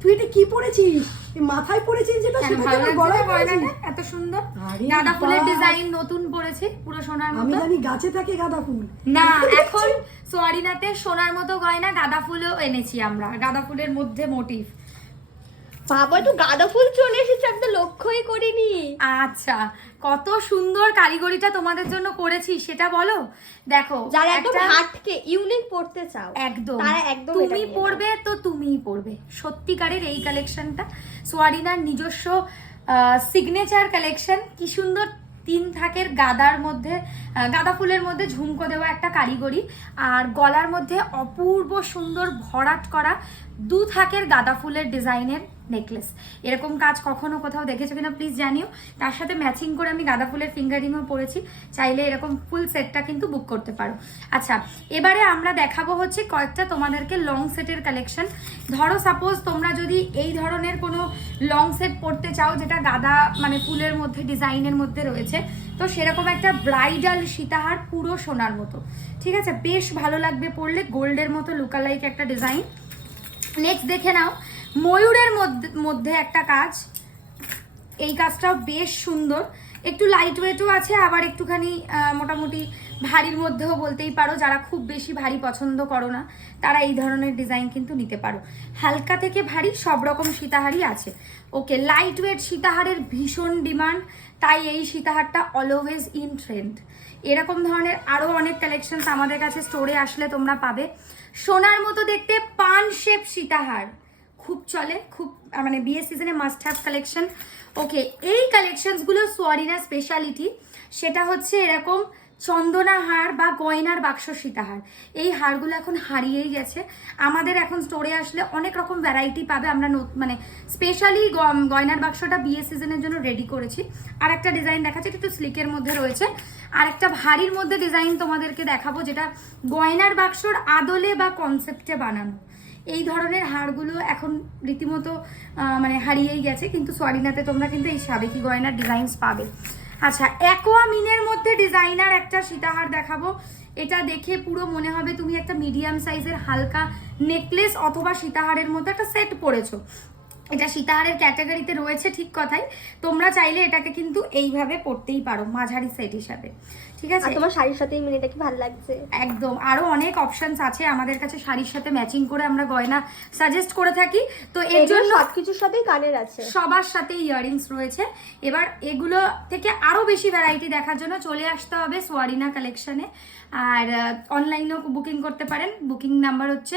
তুই এটা কি পরেছিস? মাথায় পরেছিস যেটা সেটা কেন গলায় পরেছিস? এত সুন্দর গাঁদা ফুলের ডিজাইন নতুন পরেছি পুরো সোনার মতো। আমি জানি গাছে থাকে গাঁদা ফুল, না এখন সোয়ারিনাতে সোনার মতো গয়না গাঁদা ফুলও এনেছি আমরা, গাঁদা ফুলের মধ্যে মোটিভ। বাবা তো গাঁদা ফুল চলে এসেছে, আমি তো লক্ষ্যই করিনি। আচ্ছা কত সুন্দর কারিগরিটা তোমাদের জন্য করেছি সেটা বলো। দেখো যারা একদম হাটকে ইউনিক পড়তে চাও একদম তারা একদম তুমি পড়বে তো তুমিই পড়বে। সত্যিকারের এই কালেকশনটা সোয়ারিনার নিজস্ব সিগনেচার কালেকশন। কি সুন্দর 3 থাকের গাদার মধ্যে গাঁদা ফুলের মধ্যে ঝুমকো দেওয়া একটা কারিগরি, আর গলার মধ্যে অপূর্ব সুন্দর ভরাট করা 2 থাকের গাঁদা ফুলের ডিজাইনের নেকলেস। এরকম কাজ কখনো কোথাও দেখেছো কিনা প্লিজ জানিও। তার সাথে ম্যাচিং করে আমি গাঁদা ফুলের ফিঙ্গারিংও পরেছি, চাইলে এরকম ফুল সেটটা কিন্তু বুক করতে পারো। আচ্ছা এবারে আমরা দেখাবো হচ্ছে কয়েকটা তোমাদেরকে লং সেটের কালেকশন। ধরো সাপোজ তোমরা যদি এই ধরনের কোনো লং সেট পরতে চাও যেটা গাঁদা মানে ফুলের মধ্যে ডিজাইনের মধ্যে রয়েছে, তো সেরকম একটা ব্রাইডাল সীতাহার পুরো সোনার মতো, ঠিক আছে, বেশ ভালো লাগবে পরলে, গোল্ডের মতো লুকালাইক একটা ডিজাইন। নেক্সট দেখে নাও ময়ূরের মধ্যে একটা কাজ, এই কাজটাও বেশ সুন্দর, একটু লাইট ওয়েটও আছে আবার একটুখানি মোটামুটি ভারীর মধ্যেও বলতেই পারো। যারা খুব বেশি ভারী পছন্দ করো না তারা এই ধরনের ডিজাইন কিন্তু নিতে পারো। হালকা থেকে ভারী সব রকম সীতাহারই আছে। ওকে, লাইট ওয়েট সীতাহারের ভীষণ ডিমান্ড, তাই এই সীতাহারটা অলওয়েজ ইন ট্রেন্ড। এরকম ধরনের আরও অনেক কালেকশনস আমাদের কাছে স্টোরে আসলে তোমরা পাবে। সোনার মতো দেখতে পান শেপ সীতাহার খুব চলে, খুব মানে বিয়ে সিজনে মাস্ট হ্যাভ কালেকশন। ওকে, এই কালেকশনসগুলো সোয়ারিনার স্পেশালিটি, সেটা হচ্ছে এরকম চন্দনা হার বা গয়নার বাক্স সীতাহার। এই হারগুলো এখন হারিয়েই গেছে, আমাদের এখন স্টোরে আসলে অনেক রকম ভ্যারাইটি পাবে। আমরা মানে স্পেশালি গয়নার বাক্সটা বিয়ে সিজনের জন্য রেডি করেছি। আর একটা ডিজাইন দেখাচ্ছি, এটা একটু স্লিকের মধ্যে রয়েছে, আর একটা ভারীর মধ্যে ডিজাইন তোমাদেরকে দেখাবো যেটা গয়নার বাক্সর আদলে বা কনসেপ্টে বানানো। এই ধরনের হারগুলো এখন রীতিমতো মানে হারিয়েই গেছে, কিন্তু সোয়ারিনাতে তোমরা কিন্তু এই সাবেকি গয়নার ডিজাইনস পাবে। আচ্ছা অ্যাকোয়ামিনের মধ্যে ডিজাইনার একটা সীতাহার দেখাবো। এটা দেখে পুরো মনে হবে তুমি একটা মিডিয়াম সাইজের হালকা নেকলেস অথবা সীতাহারের মধ্যে একটা সেট পরেছো। এটা সীতাহারের ক্যাটাগরিতে রয়েছে ঠিক কথাই, তোমরা চাইলে এটাকে কিন্তু এইভাবে পরতেই পারো মাঝারি সেট হিসাবে, ঠিক আছে। তোমার শাড়ির সাথে এই মিনিটা কি ভালো লাগছে? একদম, আরো অনেক অপশনস আছে আমাদের কাছে শাড়ির সাথে ম্যাচিং করে আমরা গয়না সাজেস্ট করে থাকি। তো এর জন্য সবকিছুর সাথেই কানের আছে, সবার সাথে ইয়াররিংস রয়েছে। এবার এগুলো থেকে আরো বেশি ভ্যারাইটি দেখার জন্য চলে আসতে হবে সোয়ারিনা কালেকশনে, আর অনলাইনেও বুকিং করতে পারেন। বুকিং নাম্বার হচ্ছে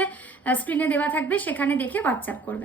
স্ক্রিনে দেওয়া থাকবে, সেখানে দেখে হোয়াটসঅ্যাপ করবে।